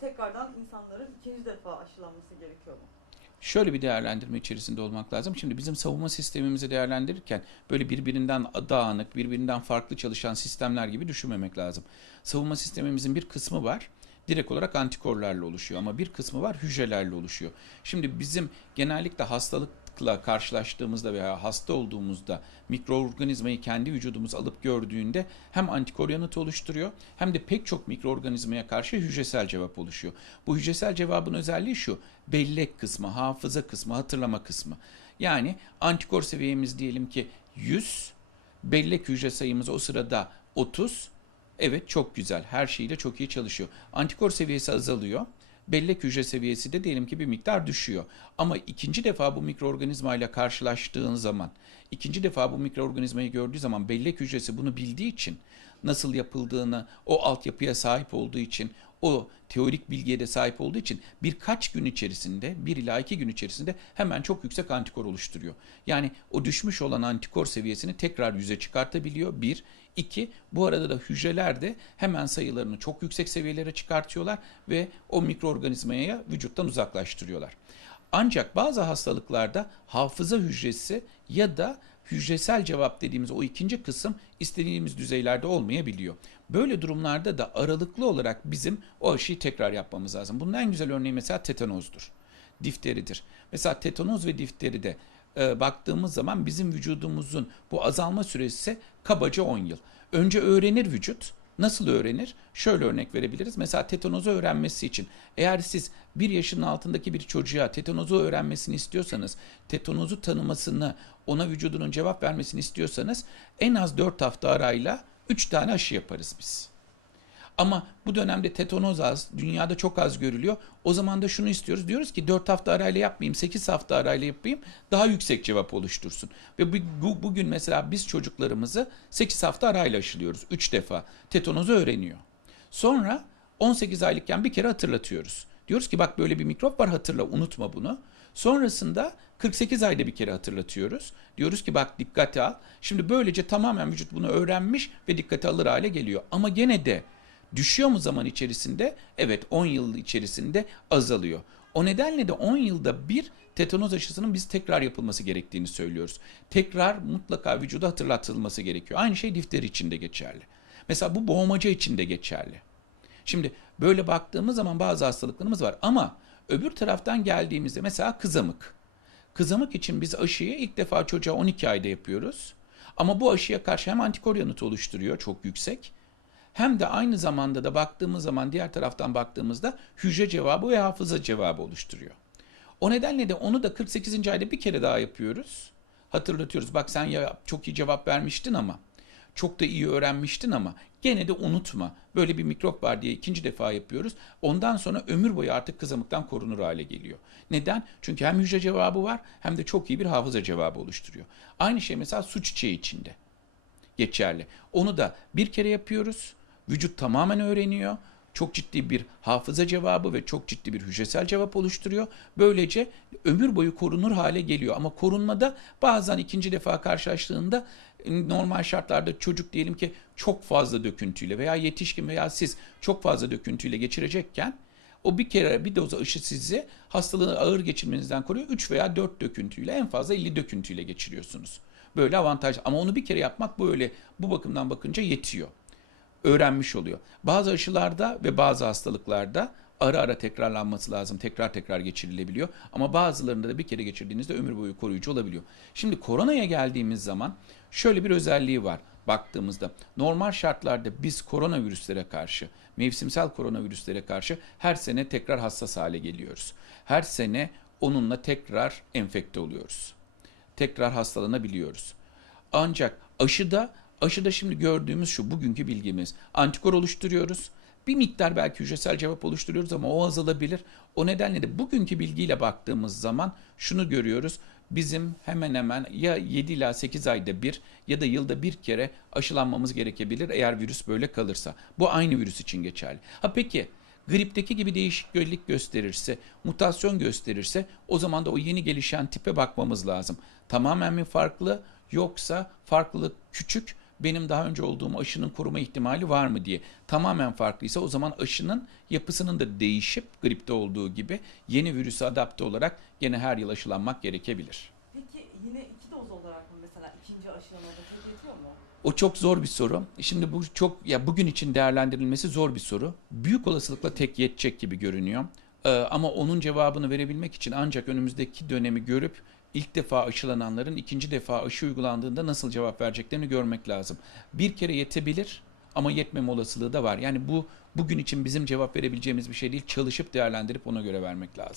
Hani tekrardan insanların ikinci defa aşılanması gerekiyor mu? Şöyle bir değerlendirme içerisinde olmak lazım. Şimdi bizim savunma sistemimizi değerlendirirken böyle birbirinden dağınık, birbirinden farklı çalışan sistemler gibi düşünmemek lazım. Savunma sistemimizin bir kısmı var. Direkt olarak antikorlarla oluşuyor ama bir kısmı var hücrelerle oluşuyor. Şimdi bizim genellikle hastalıkla karşılaştığımızda veya hasta olduğumuzda mikroorganizmayı kendi vücudumuz alıp gördüğünde hem antikor yanıtı oluşturuyor hem de pek çok mikroorganizmaya karşı hücresel cevap oluşuyor. Bu hücresel cevabın özelliği şu. Bellek kısmı, hafıza kısmı, hatırlama kısmı. Yani antikor seviyemiz diyelim ki 100, bellek hücre sayımız o sırada 30. Evet çok güzel. Her şeyle çok iyi çalışıyor. Antikor seviyesi azalıyor. Bellek hücre seviyesi de diyelim ki bir miktar düşüyor. Ama ikinci defa bu mikroorganizmayla karşılaştığın zaman, ikinci defa bu mikroorganizmayı gördüğü zaman bellek hücresi bunu bildiği için, nasıl yapıldığını, o altyapıya sahip olduğu için, o teorik bilgiye de sahip olduğu için birkaç gün içerisinde, bir ila iki gün içerisinde hemen çok yüksek antikor oluşturuyor. Yani o düşmüş olan antikor seviyesini tekrar yüze çıkartabiliyor. Bir. İki, bu arada da hücreler de hemen sayılarını çok yüksek seviyelere çıkartıyorlar ve o mikroorganizmaya vücuttan uzaklaştırıyorlar. Ancak bazı hastalıklarda hafıza hücresi ya da hücresel cevap dediğimiz o ikinci kısım istediğimiz düzeylerde olmayabiliyor. Böyle durumlarda da aralıklı olarak bizim o aşıyı tekrar yapmamız lazım. Bunun en güzel örneği mesela tetanozdur. Difteridir. Mesela tetanoz ve difteride e, baktığımız zaman bizim vücudumuzun bu azalma süresi kabaca 10 yıl. Önce öğrenir vücut. Nasıl öğrenir? Şöyle örnek verebiliriz. Mesela tetanozu öğrenmesi için eğer siz bir yaşının altındaki bir çocuğa tetanozu öğrenmesini istiyorsanız, tetanozu tanımasını, ona vücudunun cevap vermesini istiyorsanız en az 4 hafta arayla 3 tane aşı yaparız biz. Ama bu dönemde tetanoz az, dünyada çok az görülüyor. O zaman da şunu istiyoruz. Diyoruz ki 4 hafta arayla yapmayayım, 8 hafta arayla yapayım. Daha yüksek cevap oluştursun. Ve bu, bu- bugün mesela biz çocuklarımızı 8 hafta arayla aşılıyoruz. 3 defa. Tetanozu öğreniyor. Sonra 18 aylıkken bir kere hatırlatıyoruz. Diyoruz ki bak böyle bir mikrop var hatırla unutma bunu. Sonrasında 48 ayda bir kere hatırlatıyoruz. Diyoruz ki bak dikkate al. Şimdi böylece tamamen vücut bunu öğrenmiş ve dikkate alır hale geliyor. Ama gene de düşüyor mu zaman içerisinde? Evet 10 yıl içerisinde azalıyor. O nedenle de 10 yılda bir tetanoz aşısının biz tekrar yapılması gerektiğini söylüyoruz. Tekrar mutlaka vücuda hatırlatılması gerekiyor. Aynı şey difteri için de geçerli. Mesela bu boğmaca için de geçerli. Şimdi böyle baktığımız zaman bazı hastalıklarımız var ama öbür taraftan geldiğimizde mesela kızamık. Kızamık için biz aşıyı ilk defa çocuğa 12 ayda yapıyoruz. Ama bu aşıya karşı hem antikor yanıtı oluşturuyor çok yüksek. Hem de aynı zamanda da baktığımız zaman diğer taraftan baktığımızda hücre cevabı ve hafıza cevabı oluşturuyor. O nedenle de onu da 48. ayda bir kere daha yapıyoruz. Hatırlatıyoruz. Bak sen ya çok iyi cevap vermiştin ama çok da iyi öğrenmiştin ama gene de unutma. Böyle bir mikrop var diye ikinci defa yapıyoruz. Ondan sonra ömür boyu artık kızamıktan korunur hale geliyor. Neden? Çünkü hem hücre cevabı var hem de çok iyi bir hafıza cevabı oluşturuyor. Aynı şey mesela su çiçeği içinde geçerli. Onu da bir kere yapıyoruz. Vücut tamamen öğreniyor. Çok ciddi bir hafıza cevabı ve çok ciddi bir hücresel cevap oluşturuyor. Böylece ömür boyu korunur hale geliyor. Ama korunmada bazen ikinci defa karşılaştığında e, normal şartlarda çocuk diyelim ki çok fazla döküntüyle veya yetişkin veya siz çok fazla döküntüyle geçirecekken o bir kere bir doz aşı sizi hastalığı ağır geçirmenizden koruyor. 3 veya 4 döküntüyle en fazla 50 döküntüyle geçiriyorsunuz. Böyle avantaj ama onu bir kere yapmak böyle bu bakımdan bakınca yetiyor. Öğrenmiş oluyor. Bazı aşılarda ve bazı hastalıklarda ara ara tekrarlanması lazım. Tekrar tekrar geçirilebiliyor. Ama bazılarında da bir kere geçirdiğinizde ömür boyu koruyucu olabiliyor. Şimdi koronaya geldiğimiz zaman şöyle bir özelliği var baktığımızda. Normal şartlarda biz koronavirüslere karşı, mevsimsel koronavirüslere karşı her sene tekrar hassas hale geliyoruz. Her sene onunla tekrar enfekte oluyoruz. Tekrar hastalanabiliyoruz. Ancak aşıda aşıda şimdi gördüğümüz şu bugünkü bilgimiz. Antikor oluşturuyoruz. Bir miktar belki hücresel cevap oluşturuyoruz ama o azalabilir. O nedenle de bugünkü bilgiyle baktığımız zaman şunu görüyoruz. Bizim hemen hemen ya 7 ila 8 ayda bir ya da yılda bir kere aşılanmamız gerekebilir eğer virüs böyle kalırsa. Bu aynı virüs için geçerli. Ha peki gripteki gibi değişiklik gösterirse, mutasyon gösterirse o zaman da o yeni gelişen tipe bakmamız lazım. Tamamen mi farklı yoksa farklılık küçük benim daha önce olduğum aşının koruma ihtimali var mı diye. Tamamen farklıysa o zaman aşının yapısının da değişip gripte olduğu gibi yeni virüse adapte olarak gene her yıl aşılanmak gerekebilir. Peki yine iki doz olarak mı mesela ikinci aşılamada tek yetiyor mu? O çok zor bir soru. Şimdi bu çok ya bugün için değerlendirilmesi zor bir soru. Büyük olasılıkla tek yetecek gibi görünüyor. Ee, ama onun cevabını verebilmek için ancak önümüzdeki dönemi görüp ilk defa aşılananların ikinci defa aşı uygulandığında nasıl cevap vereceklerini görmek lazım. Bir kere yetebilir ama yetmeme olasılığı da var. Yani bu bugün için bizim cevap verebileceğimiz bir şey değil. Çalışıp değerlendirip ona göre vermek lazım.